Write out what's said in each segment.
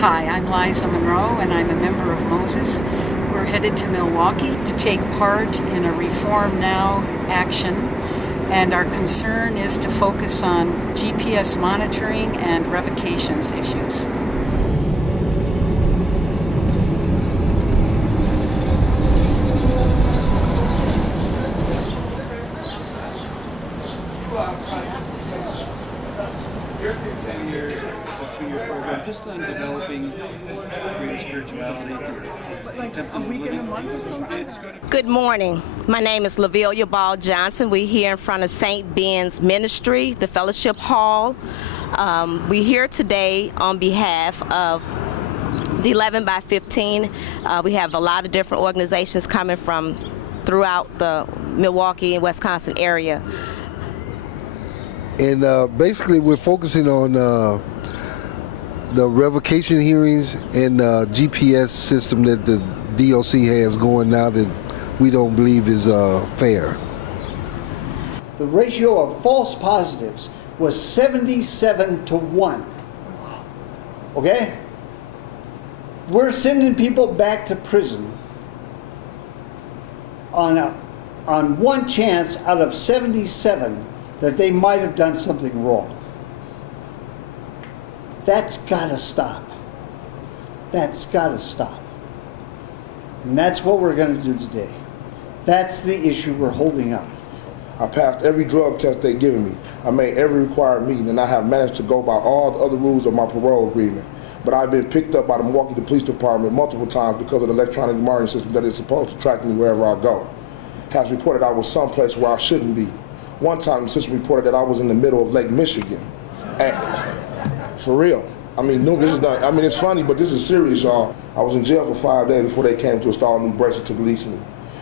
Hi, I'm Liza Monroe, and I'm a member of Moses. We're headed to Milwaukee to take part in a Reform Now action, and our concern is to focus on GPS monitoring and revocations issues. Just on developing greater spirituality. A week in a month or something? Good morning. My name is Lavilia Ball Johnson. We're here in front of St. Ben's Ministry, the Fellowship Hall. We're here today on behalf of the 11 by 15. We have a lot of different organizations coming from throughout the Milwaukee and Wisconsin area. And basically we're focusing on the revocation hearings and GPS system that the DOC has going now that we don't believe is fair. The ratio of false positives was 77-1. Okay? We're sending people back to prison on one chance out of 77 that they might have done something wrong. That's got to stop. That's got to stop. And that's what we're going to do today. That's the issue we're holding up. I passed every drug test they've given me. I made every required meeting, and I have managed to go by all the other rules of my parole agreement. But I've been picked up by the Milwaukee Police Department multiple times because of the electronic monitoring system that is supposed to track me wherever I go. Has reported I was someplace where I shouldn't be. One time the system reported that I was in the middle of Lake Michigan. For real. I mean, no, this is not, I mean, it's funny, but this is serious, y'all. I was in jail for 5 days before they came to install a new bracelet to release me.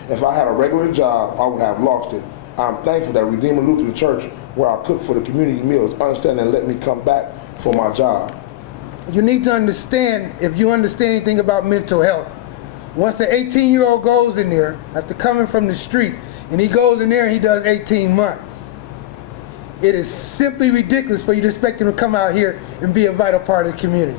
If I had a regular job, I would have lost it. I'm thankful that Redeemer Lutheran Church, where I cook for the community meals, understand and let me come back for my job. You need to understand, if you understand anything about mental health, once an 18-year-old goes in there, after coming from the street, and he goes in there and he does 18 months, it is simply ridiculous for you to expect him to come out here and be a vital part of the community.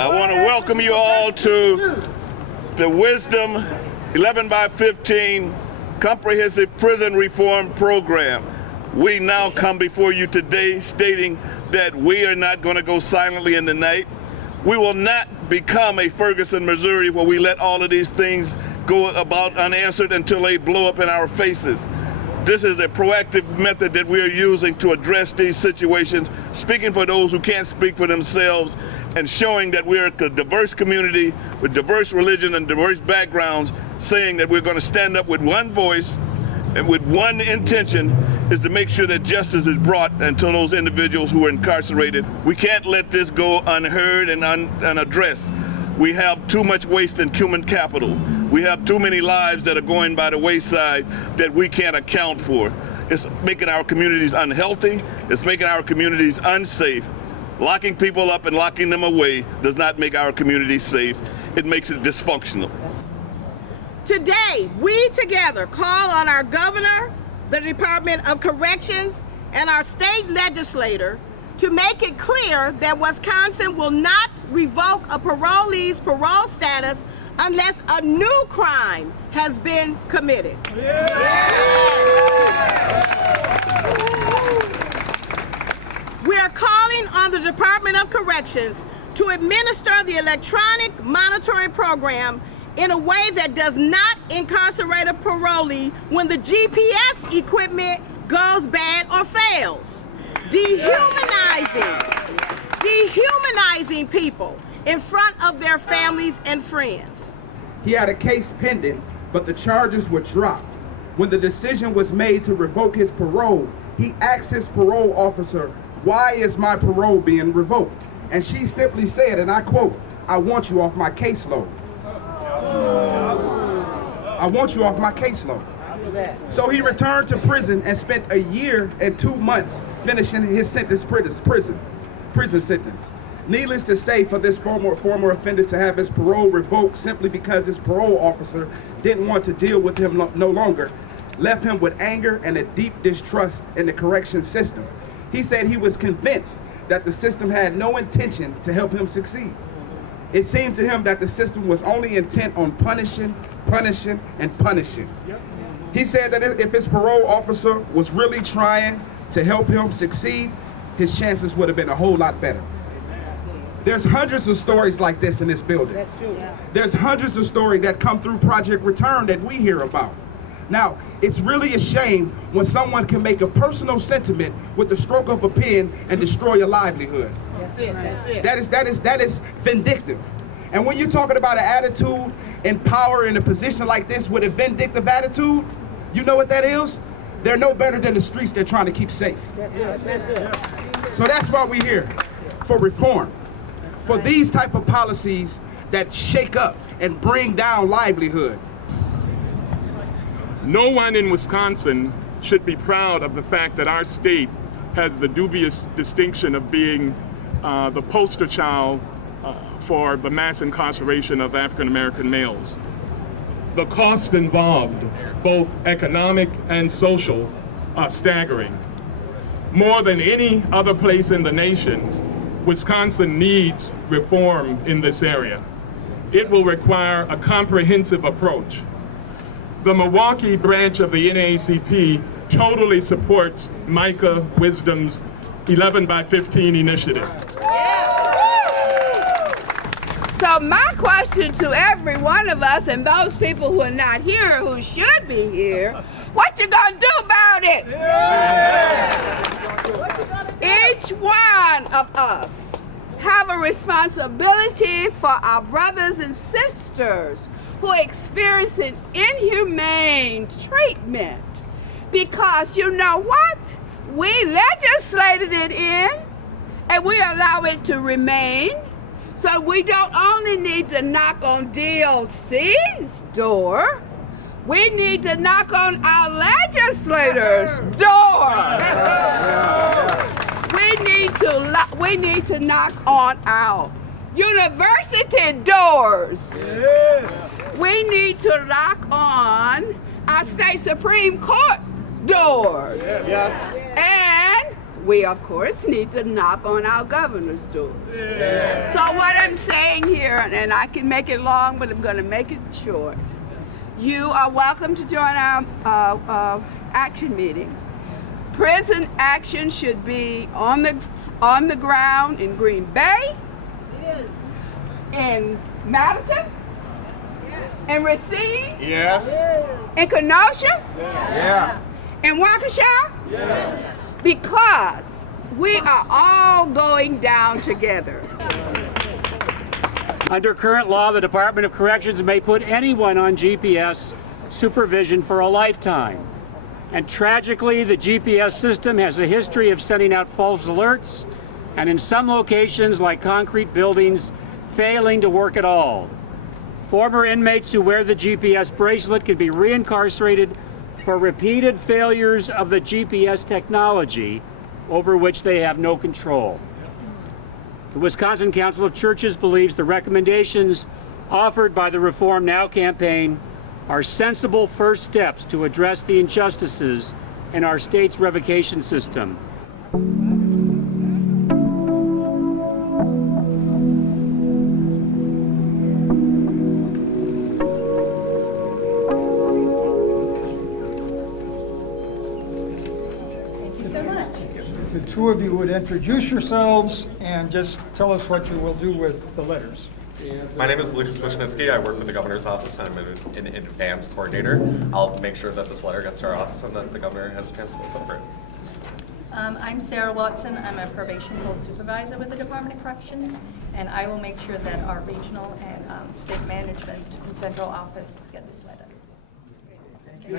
I want to welcome you all to the Wisdom 11 by 15 Comprehensive Prison Reform Program. We now come before you today stating that we are not going to go silently in the night. We will not become a Ferguson, Missouri, where we let all of these things go about unanswered until they blow up in our faces. This is a proactive method that we are using to address these situations, speaking for those who can't speak for themselves, and showing that we're a diverse community with diverse religion and diverse backgrounds, saying that we're going to stand up with one voice and with one intention is to make sure that justice is brought unto those individuals who are incarcerated. We can't let this go unheard and unaddressed. We have too much waste in human capital. We have too many lives that are going by the wayside that we can't account for. It's making our communities unhealthy. It's making our communities unsafe. Locking people up and locking them away does not make our communities safe. It makes it dysfunctional. Today, we together call on our governor, the Department of Corrections, and our state legislator to make it clear that Wisconsin will not revoke a parolee's parole status unless a new crime has been committed. We are calling on the Department of Corrections to administer the electronic monitoring program in a way that does not incarcerate a parolee when the GPS equipment goes bad or fails. Dehumanizing people in front of their families and friends. He had a case pending, but the charges were dropped. When the decision was made to revoke his parole, he asked his parole officer, "Why is my parole being revoked?" and she simply said, and I quote, "I want you off my caseload. I want you off my caseload." So he returned to prison and spent a year and 2 months finishing his sentence, prison sentence. Needless to say, for this former offender to have his parole revoked simply because his parole officer didn't want to deal with him no longer, left him with anger and a deep distrust in the correction system. He said he was convinced that the system had no intention to help him succeed. It seemed to him that the system was only intent on punishing, and punishing. He said that if his parole officer was really trying to help him succeed, his chances would have been a whole lot better. There's hundreds of stories like this in this building. That's true. There's hundreds of stories that come through Project Return that we hear about. Now, it's really a shame when someone can make a personal sentiment with the stroke of a pen and destroy your livelihood. That's it. That's it. That is vindictive. And when you're talking about an attitude and power in a position like this with a vindictive attitude, you know what that is? They're no better than the streets they're trying to keep safe. That's it. So that's why we're here, for reform. For these type of policies that shake up and bring down livelihood. No one in Wisconsin should be proud of the fact that our state has the dubious distinction of being the poster child for the mass incarceration of African American males. The cost involved, both economic and social, are staggering. More than any other place in the nation, Wisconsin needs reform in this area. It will require a comprehensive approach. The Milwaukee branch of the NAACP totally supports Micah Wisdom's 11 by 15 initiative. So my question to every one of us and those people who are not here, who should be here, what you gonna do about it? Each one of us have a responsibility for our brothers and sisters who are experiencing inhumane treatment. Because you know what? We legislated it in and we allow it to remain. So we don't only need to knock on DOC's door, we need to knock on our legislators' door. We need to knock on our university doors. We need to knock on our state Supreme Court doors. And we, of course, need to knock on our governor's door. So what I'm saying here, and I can make it long, but I'm going to make it short. You are welcome to join our action meeting. Prison action should be on the ground in Green Bay, in Madison, in Racine, in Kenosha, in Waukesha, because we are all going down together. Under current law, the Department of Corrections may put anyone on GPS supervision for a lifetime. And tragically, the GPS system has a history of sending out false alerts, and in some locations, like concrete buildings, failing to work at all. Former inmates who wear the GPS bracelet can be reincarcerated for repeated failures of the GPS technology over which they have no control. The Wisconsin Council of Churches believes the recommendations offered by the Reform Now campaign are sensible first steps to address the injustices in our state's revocation system. If the two of you would introduce yourselves and just tell us what you will do with the letters. My name is Lucas Wisniewski. I work with the governor's office. I'm an advance coordinator. I'll make sure that this letter gets to our office and that the governor has a chance to look over it. I'm Sarah Watson. I'm a probation post supervisor with the Department of Corrections, and I will make sure that our regional and state management and central office get this letter. Thank you.